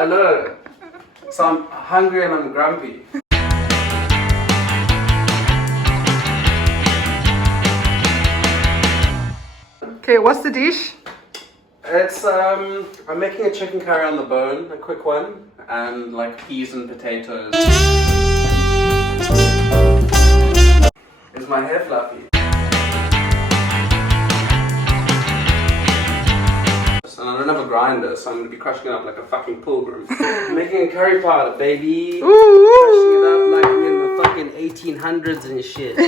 Hello. So I'm hungry and I'm grumpy. Okay, what's the dish? It's I'm making a chicken curry on the bone, a quick one, and like peas and potatoes. Is my hair fluffy? And I don't have a grinder, so I'm gonna be crushing it up like a fucking pilgrim. I'm making a curry powder, baby. Crushing it up like in the fucking 1800s and shit.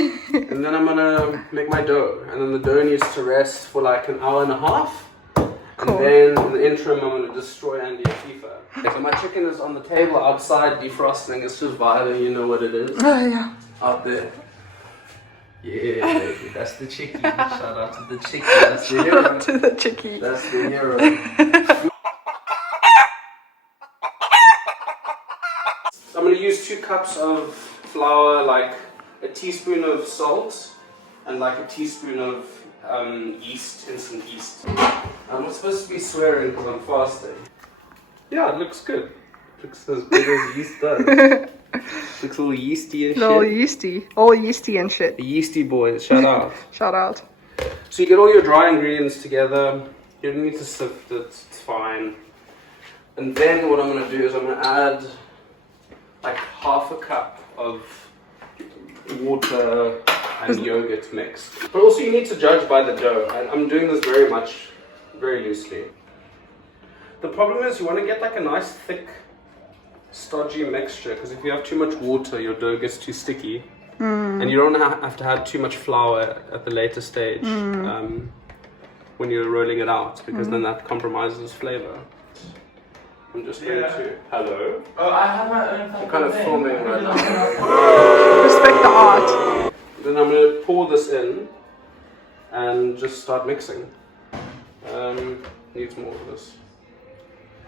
And then I'm gonna make my dough, and then the dough needs to rest for like an hour and a half. Cool. And then in the interim, I'm gonna destroy Andy and FIFA. So my chicken is on the table outside defrosting. It's just Violet, you know what it is. Oh yeah. Out there. Yeah, baby, that's the chickie. Shout out to the chickie. That's the hero. Shout out to the chickie. That's the hero. I'm going to use 2 cups of flour, like a teaspoon of salt, and like a teaspoon of yeast, instant yeast. I'm not supposed to be swearing because I'm fasting. Yeah, it looks good. It looks as good as yeast does. Looks all yeasty and shit. All yeasty. All yeasty and shit. The yeasty boys, shout out. Shout out. So you get all your dry ingredients together. You don't need to sift it, it's fine. And then what I'm going to do is I'm going to add like half a cup of water and yogurt mixed. But also you need to judge by the dough. I'm doing this very loosely. The problem is you want to get like a nice thick stodgy mixture, because if you have too much water your dough gets too sticky, and you don't have to add too much flour at the later stage when you're rolling it out, because then that compromises flavor. I'm just going to... Hello? Oh, I have my own... I'm kind of filming right now. Respect the art. Then I'm going to pour this in and just start mixing. Needs more of this.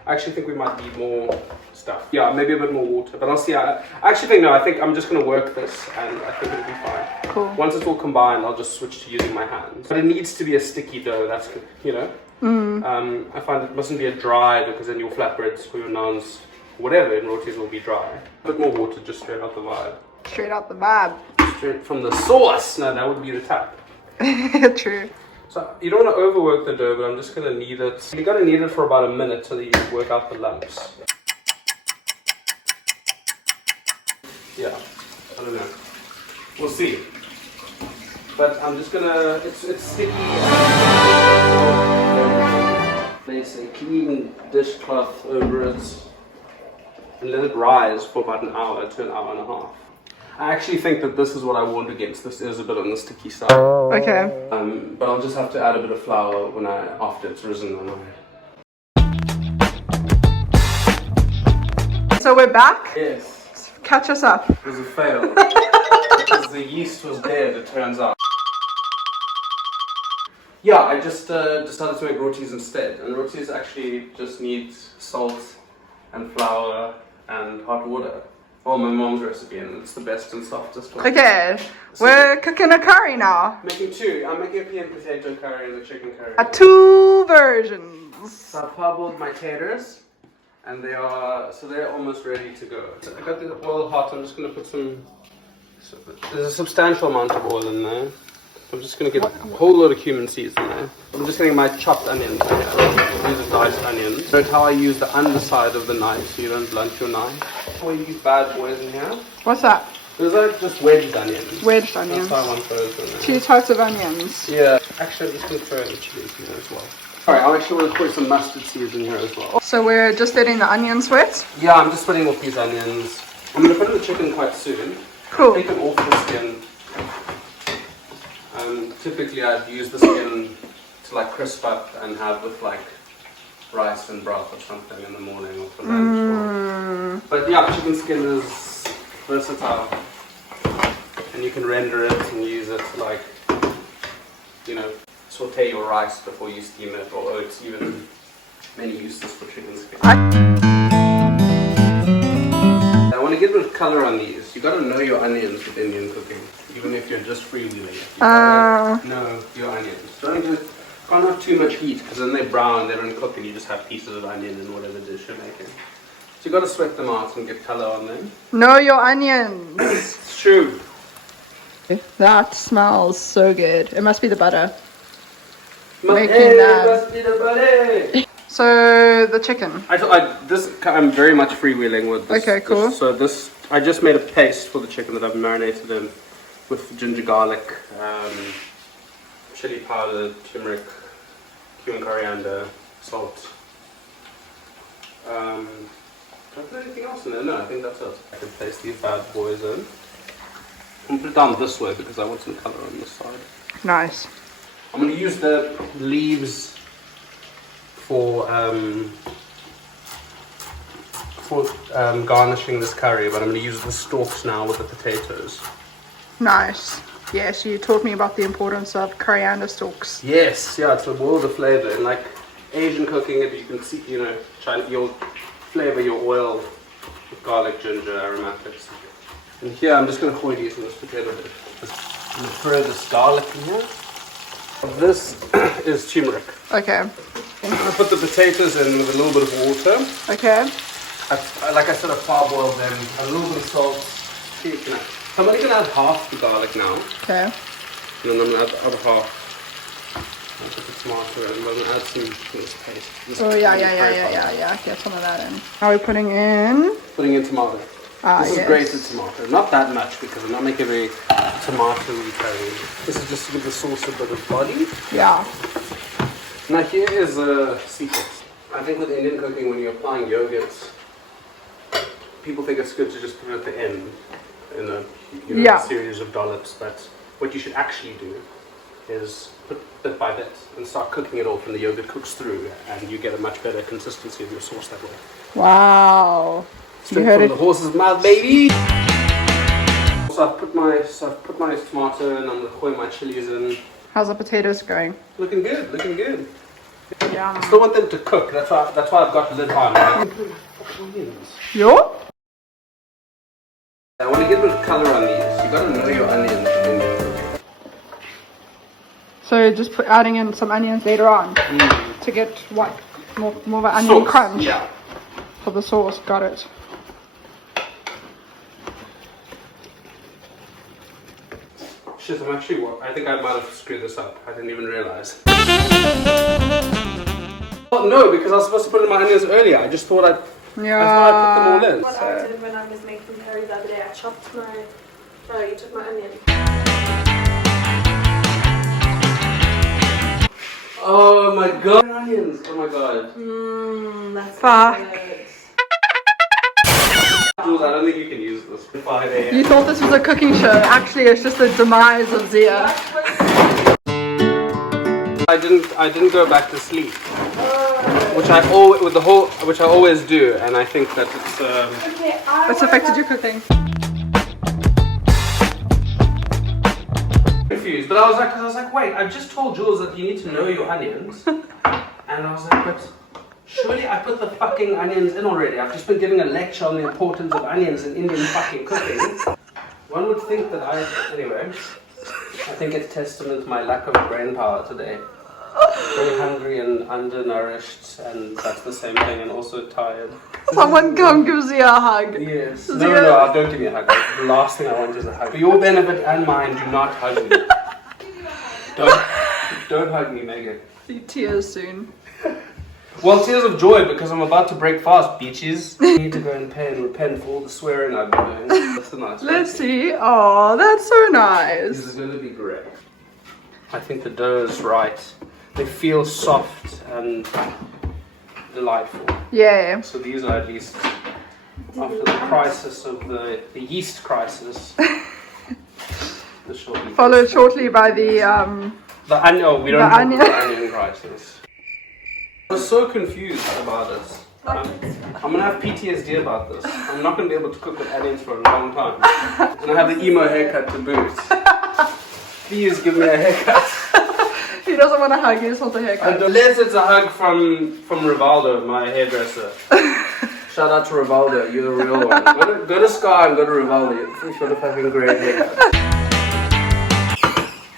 I actually think we might need more stuff. Yeah, maybe a bit more water, but I'll see. I actually think, no, I think I'm just going to work this and I think it'll be fine. Cool. Once it's all combined, I'll just switch to using my hands. But it needs to be a sticky dough, that's good, you know? I find it mustn't be a dry, because then your flatbreads or your naans, whatever in rotis will be dry. A bit more water, just straight out the vibe. Straight out the vibe. Straight from the sauce! No, that would be the tap. True. So you don't want to overwork the dough, but I'm just going to knead it. You're going to knead it for about a minute so that you work out the lumps. Yeah, I don't know. We'll see. But I'm just going to... It's sticky. Place a clean dishcloth over it and let it rise for about an hour to an hour and a half. I actually think that this is what I warned against. This is a bit on the sticky side. Okay. But I'll just have to add a bit of flour after it's risen. So we're back. Yes. Catch us up. It was a fail. Because the yeast was dead, it turns out. Yeah, I just decided to make rotis instead. And rotis actually just need salt and flour and hot water. Oh, my mom's recipe, and it's the best and softest one. Okay, we're cooking a curry now. Making 2. I'm making a pea and potato curry and a chicken curry. 2 versions. So I've parboiled my taters, and they're almost ready to go. So I got the oil hot. I'm just going to put there's a substantial amount of oil in there. I'm just going to get a whole lot of cumin seeds in there. I'm just getting my chopped onions in here. These are diced onions. Note how I use the underside of the knife so you don't blunt your knife. We use bad boys in here. What's that? Those are just wedged onions. Wedged onions. That's how I want those in there. 2 types of onions. Yeah. Actually, I'm just going to throw the chilies in there as well. Alright, I actually want to put some mustard seeds in here as well. So we're just letting the onions wet? Yeah, I'm just splitting off these onions. I'm going to put in the chicken quite soon. Cool. Take them off the skin. Typically I'd use the skin to like crisp up and have with like rice and broth or something in the morning or for lunch. But yeah, chicken skin is versatile. And you can render it and use it to like, you know, saute your rice before you steam it, or oats even. Many uses for chicken skin. I want to get a bit of color on these. You got to know your onions with Indian cooking, even if you're just freewheeling it. You got to know your onions. Can't have too much heat, because then they brown, they don't cook, and you just have pieces of onion in whatever dish you're making. you got to sweat them out and get color on them. Know your onions. It's true. That smells so good. It must be the butter. Hey, that. must be the buddy. So the chicken. I'm very much freewheeling with this. Okay, cool. I just made a paste for the chicken that I've marinated in with ginger, garlic, chili powder, turmeric, cumin, coriander, salt. Do I put anything else in there? No, I think that's it. I can place these bad boys in. I'm going to put it down this way because I want some color on this side. Nice. I'm going to use the leaves for garnishing this curry, but I'm going to use the stalks now with the potatoes. Nice. Yes, you taught me about the importance of coriander stalks. Yes, yeah, it's a world of flavor. In like Asian cooking, if you can see, you'll flavor your oil with garlic, ginger, aromatics. And here I'm just going to hoidy some of this potato. I'm going to throw this garlic in here. This is turmeric. Okay. I'm going to put the potatoes in with a little bit of water. Okay. Like I said, I parboiled them, a little bit of salt. So I'm only going to add half the garlic now. Okay. And then I'm going to add the other half. I'll put the tomato in. I'm going to add some of this paste. Oh, yeah. Get some of that in. Are we putting in? Putting in tomato. This is yes. grated tomato. Not that much because I'm not making a very tomato-y curry. This is just to give the sauce a bit of body. Yeah. Now here is a secret. I think with Indian cooking, when you're applying yogurts, people think it's good to just put it at the end in a series of dollops. But what you should actually do is put bit by bit and start cooking it off, and the yogurt cooks through, and you get a much better consistency of your sauce that way. Wow. Straight from the horse's mouth, baby. So I've put my tomato and I'm gonna throw my chilies in. How's the potatoes going? Looking good, looking good. Yeah. I still want them to cook. That's why I've got the lid on. Yo? I want to get a bit of color on these. You gotta know your onions. So just adding in some onions later on to get what more of an onion Sauce. crunch. Yeah. For the sauce. Got it. Shit, I think I might have screwed this up. I didn't even realize. Well, no, because I was supposed to put in my onions earlier. I just thought I'd put them all in. What I did when I was making curry the other day, I chopped my... Oh, you took my onion. Oh my god. Onions. Oh my god. That's Fuck. good. Jules, I don't think you can use this. 5 a.m. You thought this was a cooking show. Actually, it's just the demise of Zia. I didn't go back to sleep, which I always do, and I think that It's affected your cooking. confused. But I was like, wait, I just told Jules that you need to know your onions, and I was like, but surely I put the fucking onions in already. I've just been giving a lecture on the importance of onions in Indian fucking cooking. One would think that anyway. I think it's testament to my lack of brain power today. Very hungry and undernourished, and that's the same thing, and also tired. Someone come give Zia a hug. Yes. No, don't give me a hug. The last thing I want is a hug. For your benefit and mine, do not hug me. Don't hug me, Megan. See tears soon. Well, tears of joy because I'm about to break fast, bitches. I need to go and pay and repent for all the swearing I've been doing. That's a nice one. Let's see. Oh, that's so nice. This is going to be great. I think the dough is right. They feel soft and delightful. Yeah. So these are at least, after the crisis of the yeast crisis, this shall be Followed shortly by the onion. We don't the have the onion crisis. I was so confused about this. I'm gonna have PTSD about this. I'm not gonna be able to cook with onions for a long time. And I have the emo haircut to boot. Please give me a haircut. He doesn't want a hug, he just wants a haircut. Unless it's a hug from Rivaldo, my hairdresser. Shout out to Rivaldo, you're the real one. Go to Sky and go to Rivaldo. You've got a fucking great haircut.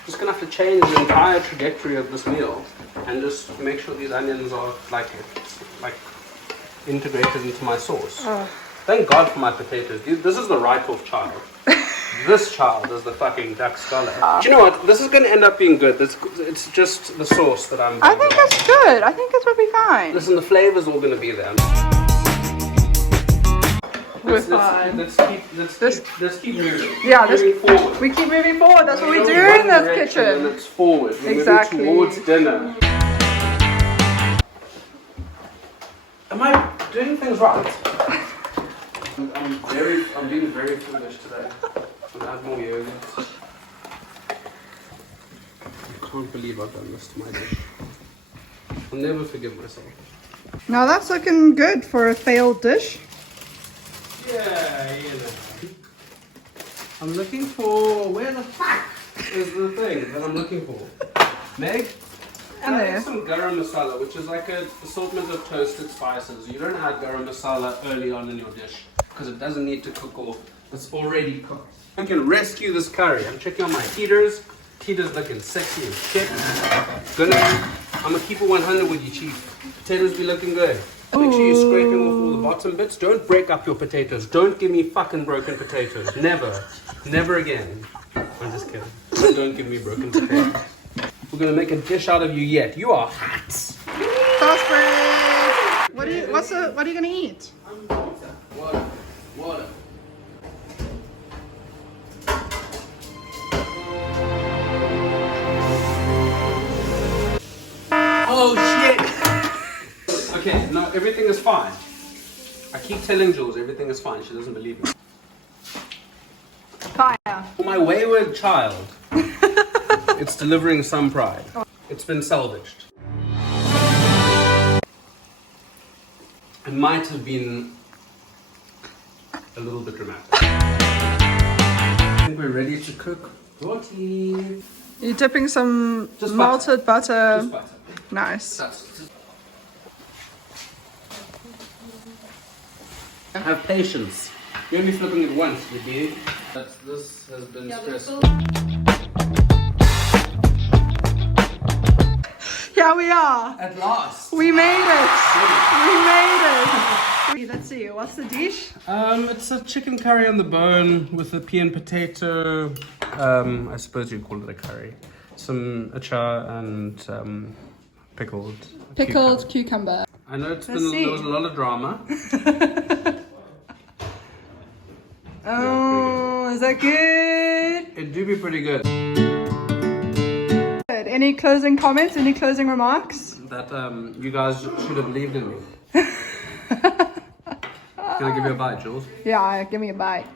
Just gonna have to change the entire trajectory of this meal and just make sure these onions are like integrated into my sauce. Oh. Thank God for my potatoes. This is the write-off child. This child is the fucking duck scholar. Do you know what? This is going to end up being good. It's just the sauce that I'm... I think it's good. I think it's will be fine. Listen, the flavor's all going to be there. We're fine. Let's keep moving. Yeah, moving forward. we keep moving forward. That's what we do One in this direction kitchen. And it's forward. We're Exactly. moving towards dinner. Am I doing things right? I'm being very foolish today. I'm gonna add more yogurt. I can't believe I've done this to my dish. I'll never forgive myself. Now that's looking good for a failed dish. Yeah, you know. I'm looking for... Where the fuck is the thing that I'm looking for? Meg? And I there. add some garam masala, which is like an assortment of toasted spices. You don't add garam masala early on in your dish because it doesn't need to cook off. It's already cooked. I can rescue this curry. I'm checking on my heaters. Heaters looking sexy as shit. I'm gonna keep it 100 with you, chief. Potatoes be looking good. Make sure you're scraping off all the bottom bits. Don't break up your potatoes. Don't give me fucking broken potatoes. Never. Never again. I'm just kidding. Don't give me broken potatoes. We're gonna make a dish out of you yet. You are hot. Sauce bread. What are you gonna eat? Water. Oh shit! Okay, no, everything is fine. I keep telling Jules everything is fine. She doesn't believe me. Fire. For my wayward child, it's delivering some pride. It's been salvaged. It might have been a little bit dramatic. I think we're ready to cook roti. You're dipping some Just melted butter. Just butter. Nice. Have patience. You're only flipping it once, baby. This has been stressful. Here we are. At last. We made it. We made it. Let's see. What's the dish? It's a chicken curry on the bone with a pea and potato. I suppose you'd call it a curry. Some achar and pickled cucumber. I know there was a lot of drama. Oh, is that good? It do be pretty good. Any closing comments? Any closing remarks? That you guys should have believed in me. Can I give you a bite, Jules? Yeah, give me a bite.